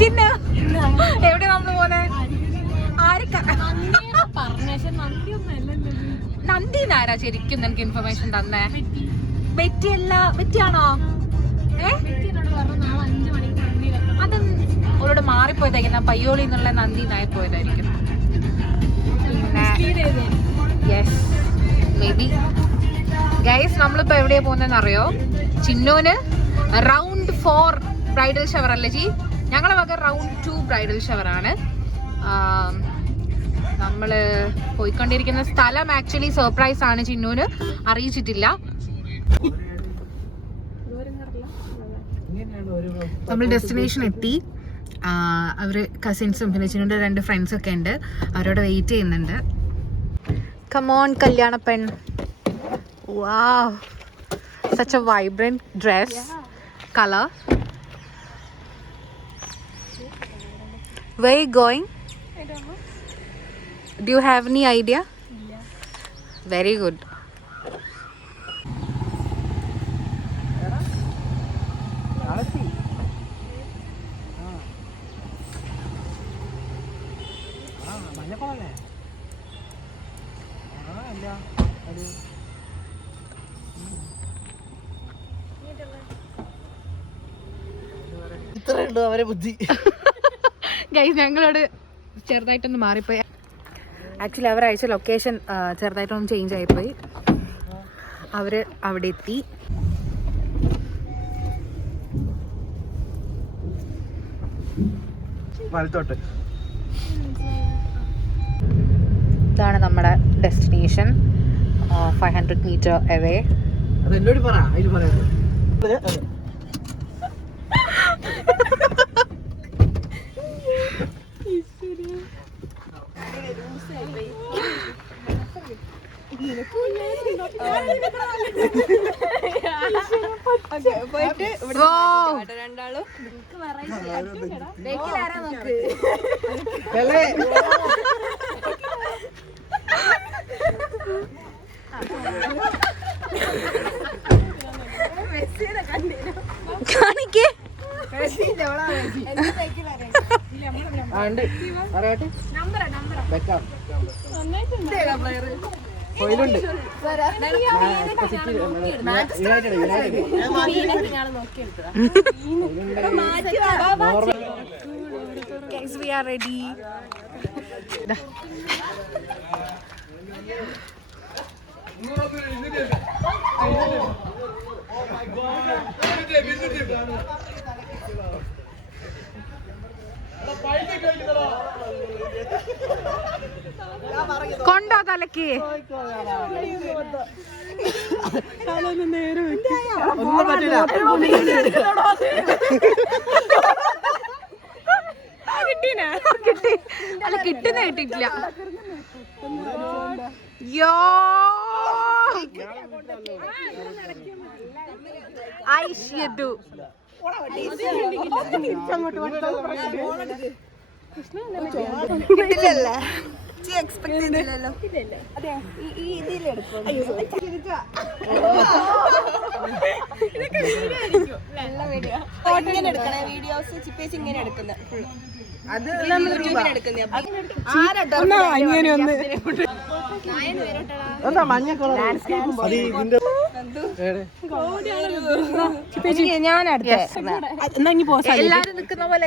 ചിന്ന എവിടെ നമ്മള് പോന്നെ? നന്ദിനാരാ ശരിക്കും നിനക്ക് ഇൻഫർമേഷൻ തന്നേ? ബെറ്റിയല്ല, ബെറ്റിയാണോ? അത് അവളോട് മാറിപ്പോയതായിരിക്കും. പയ്യോളി എന്നുള്ള നന്ദിനായി പോയതായിരിക്കും. Yes, may be. ഗൈസ്, നമ്മളിപ്പോ എവിടെയാ പോകുന്നതെന്ന് അറിയോ? ചിന്നോന് റൗണ്ട് 4 ബ്രൈഡൽ ഷവർ അല്ലേ ജി? ഞങ്ങളെ വക റൗണ്ട് 2 ബ്രൈഡൽ ഷവർ ആണ്. നമ്മള് പോയിക്കൊണ്ടിരിക്കുന്ന സ്ഥലം ആക്ച്വലി സർപ്രൈസ് ആണ്. ചിന്നൂന് അറിയിച്ചിട്ടില്ല. നമ്മൾ ഡെസ്റ്റിനേഷൻ എത്തി. അവര് കസിൻസും പിന്നെ ചിന്നൂന്റെ 2 ഫ്രണ്ട്സ് ഒക്കെ ഉണ്ട്. അവരോട് വെയിറ്റ് ചെയ്യുന്നുണ്ട്. കമോൺ കല്യാണ പെൺ. വാവ്, such a vibrant dress, color. Where are you going? I don't know. Do you have any idea? Yeah. Very good. അവരെ ബുദ്ധി. ഗൈസ്, ഞങ്ങളോട് ചെറുതായിട്ടൊന്ന് മാറിപ്പോയി. ആക്ച്വലി അവർ അയച്ച ലൊക്കേഷൻ ചെറുതായിട്ടൊന്ന് ചേഞ്ച് ആയിപ്പോയി. അവര് അവിടെ എത്തി. ഇതാണ് നമ്മുടെ ഡെസ്റ്റിനേഷൻ. 500 metre away. എന്നോട് പറ. രണ്ടാളും കാണിക്കേ. Guys, we are ready. കൊണ്ടോ തലക്ക്? കിട്ടി. അല്ല, കിട്ടുന്ന കിട്ടിയിട്ടില്ല. യോ, ഐശ്വര്യ കിട്ടില്ലല്ലേ? വീഡിയോസ് ചിപ്പേച്ച് ഇങ്ങനെ എടുക്കുന്നത്. അത് മഞ്ഞ എല്ലാരും നിക്കുന്ന പോലെ.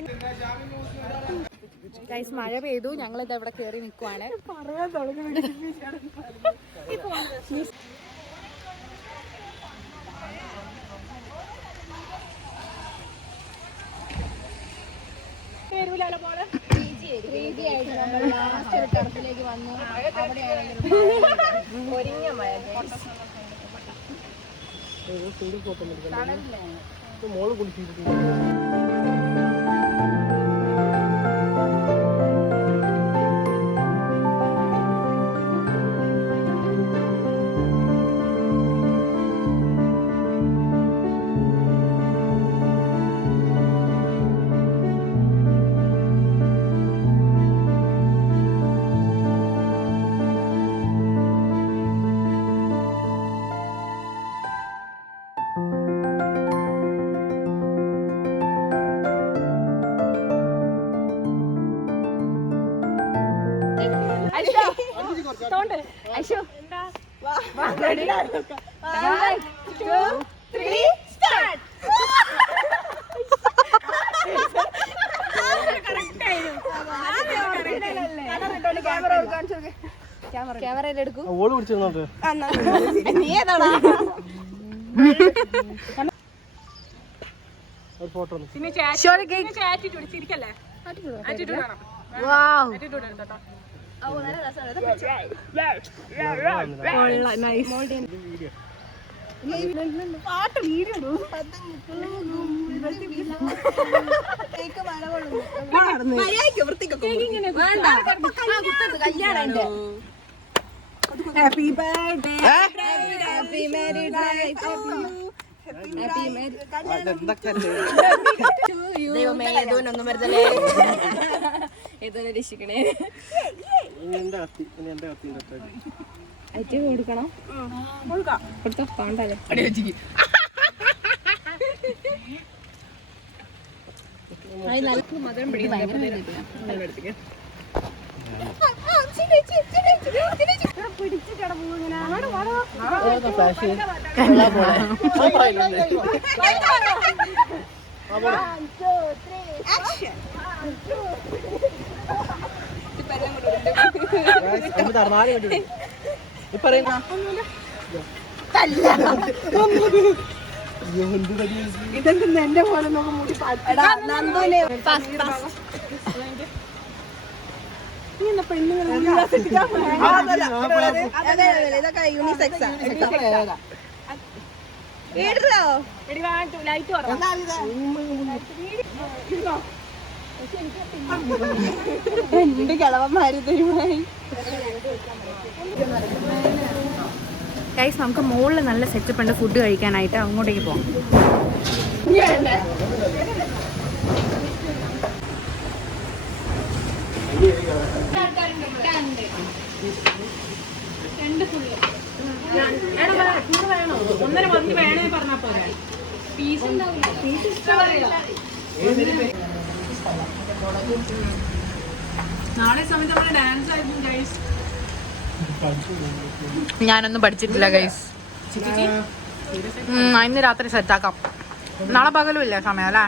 ഗൈസ്, മഴ പെയ്തു. ഞങ്ങളിത് അവിടെ കേറി നിക്കുവാണ്. വന്നു. ഒരിഞ്ഞ മഴ. മോള് കുളിച്ചിട്ട് ക്യാമറയിൽ എടുക്കൂ. ഓള് പിടിച്ചിരുന്നോട്ട് നീ ഏതാടാ? ഒരു photo happy birthday happy married life happy married ദൈവമേ ഏതോനൊന്നും വരുതല്ലേ ഏതോനെ രക്ഷിക്കണേ. എന്റെ കത്തി എന്റെ കത്തി അയച്ചു കൊടുക്കണം. കൊടുത്തോ കാണ്ടല്ലേ നല്ല മധുരം പിടിക്കും. പിടിച്ചു കിടന്നു ഇതെന്ത് എന്റെ പോലെ നമുക്ക് മുടി ഇതൊക്കെ യൂണിസെക്സ് എന്റെ കിളവന്മാര് തരുമായി. ഗൈസ് നമുക്ക് മുകളിൽ നല്ല സെറ്റപ്പ് ഉണ്ട് ഫുഡ് കഴിക്കാനായിട്ട്, അങ്ങോട്ടേക്ക് പോകാം. ഞാനൊന്നും പഠിച്ചിട്ടില്ല ഗൈസ്. ഇന്ന് രാത്രി സെറ്റാക്കാം. നാളെ പകലും ഇല്ല സമയം അല്ലേ?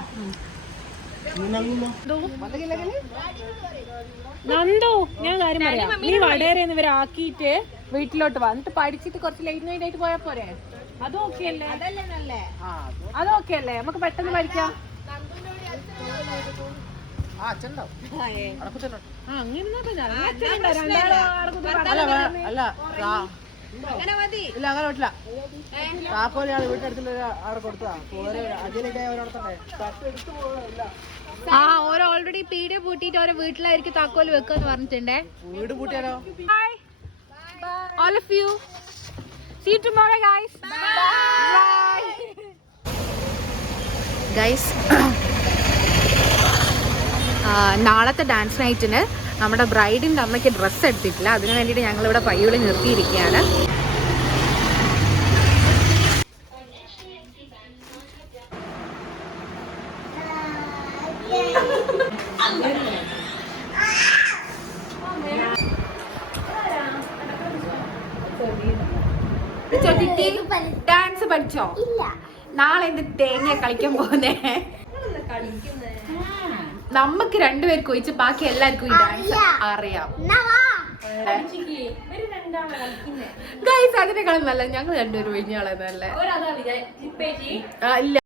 നന്ദു ഞാൻ കാര്യം പറയാം, നീ വടകരന്ന് ഇവരെ ആക്കിയിട്ട് വീട്ടിലോട്ട് വാ, എന്നിട്ട് പഠിച്ചിട്ട് കുറച്ച് ലേറ്റ് നൈറ്റ് ആയിട്ട് പോയാ പോരെ? അതും ഓക്കെ അല്ലേ? അതും ഓക്കെ അല്ലേ? നമുക്ക് പെട്ടെന്ന് പഠിക്കാം. ഓരോ ഓൾറെഡി പീടിയ പൂട്ടിട്ട് ഓരോ വീട്ടിലായിരിക്കും താക്കോല് വെക്കാന്ന് പറഞ്ഞിട്ടുണ്ടേ. വീട് പൂട്ടിയാലോ? All of you. See you tomorrow, guys. Bye. Guys, നാളത്തെ ഡാൻസ് നൈറ്റിന് നമ്മുടെ ബ്രൈഡിൻ്റെ അമ്മയ്ക്ക് ഡ്രസ്സ് എടുത്തിട്ടില്ല. അതിനു വേണ്ടിയിട്ട് ഞങ്ങളിവിടെ പയ്യോളി നിർത്തിയിരിക്കുകയാണ്. ഡാൻസ് പഠിച്ചോ? നാളെ എന്ത് തേങ്ങ കളിക്കാൻ പോകുന്നേ? നമുക്ക് രണ്ടുപേർക്ക് ഒഴിച്ച് ബാക്കി എല്ലാവർക്കും ഈ ഡാൻസ് അറിയാം. ഗൈസ് അതിനേക്കാളും നല്ല ഞങ്ങൾ രണ്ടുപേരും ഒഴിഞ്ഞാളെ നല്ല. ഇല്ല